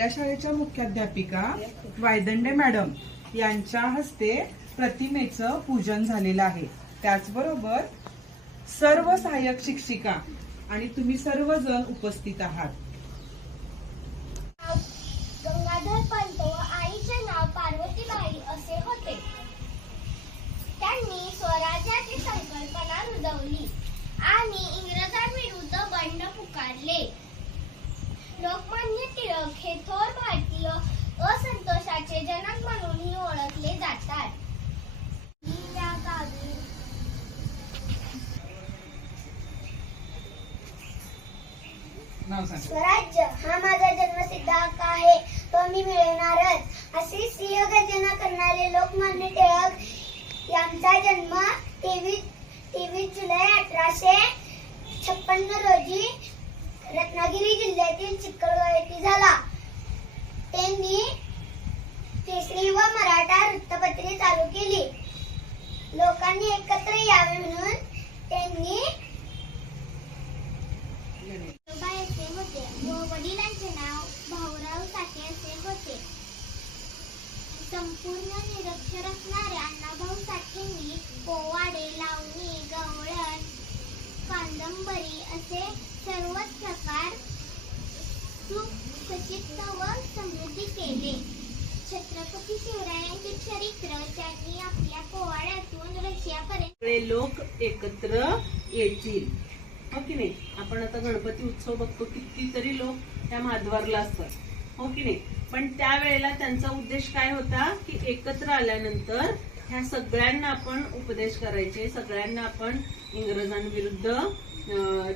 आपल्या शाळेच्या मुख्याध्यापिका वायदंडे मॅडम यांच्या हस्ते प्रतिमेचं पूजन झालेलं आहे। त्याचबरोबर सर्व सहाय्यक शिक्षिका आणि तुम्ही सर्वजण उपस्थित आहात। गंगाधर पंत व आईचे नाव पार्वतीबाई असे होते। त्यांनी स्वराज्याची संकल्पना रुजवली आणि इंग्रजांविरुद्ध बंड पुकारले। लोकमान्य टिळक हे थोर भारतीय असंतोषाचे जनक म्हणूनही ओळखले जातात। स्वराज्य हा माझा जन्मसिद्ध हक्क आहे, तो मी मिळवणारच, अशी सिंह गर्जना करणारे लोकमान्य टिळक यांचा जन्म 23 जुलै 1856 रोजी रत्नागिरी जिल्ह्यातील चिखलगाव येथे झाला। त्यांनी केसरी व मराठा वृत्तपत्रे चालू केली। लोकांनी एकत्र यावे म्हणून त्यांनी असे होते व वडिलांचे नाव भाऊराव साठे असे होते। संपूर्ण निरक्षर असणाऱ्या अण्णाभाऊ साठेंनी पोवाडे, लावणी, गवळण, कादंबरी असे सर्वच प्रकार सुशिक्षित व समृद्धी केले। छत्रपती शिवरायांचे चरित्र त्यांनी आपल्या पोवाड्यातून रशियापर्यंत लोक एकत्र येतील, हो की नाही। आपण आता गणपती उत्सव बघतो, कितीतरी लोक त्या माधवारला असतात, हो की नाही। पण त्यावेळेला त्यांचा उद्देश काय होता की एकत्र आल्यानंतर ह्या सगळ्यांना आपण उपदेश करायचे, सगळ्यांना आपण इंग्रजांविरुद्ध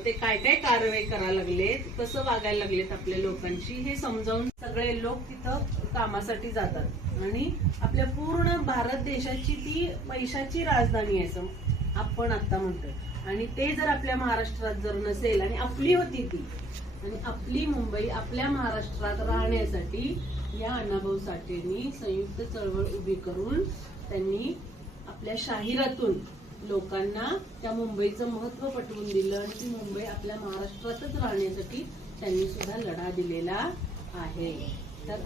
ते काय काय कारवाई करायला लागलेत, कसं वागायला लागलेत आपल्या लोकांशी हे समजावून सगळे लोक तिथं कामासाठी जातात। आणि आपल्या पूर्ण भारत देशाची ती पैशाची राजधानी आहे असं आपण आता म्हणतोय। आणि ते जर आपल्या महाराष्ट्रात जर नसेल आणि आपली होती ती, आणि आपली मुंबई आपल्या महाराष्ट्रात राहण्यासाठी या अण्णाभाऊ साठेंनी संयुक्त चळवळ उभी करून त्यांनी आपल्या शाहिरातून लोकांना त्या मुंबईचं महत्व पटवून दिलं आणि ती मुंबई आपल्या महाराष्ट्रातच राहण्यासाठी त्यांनी सुद्धा लढा दिलेला आहे।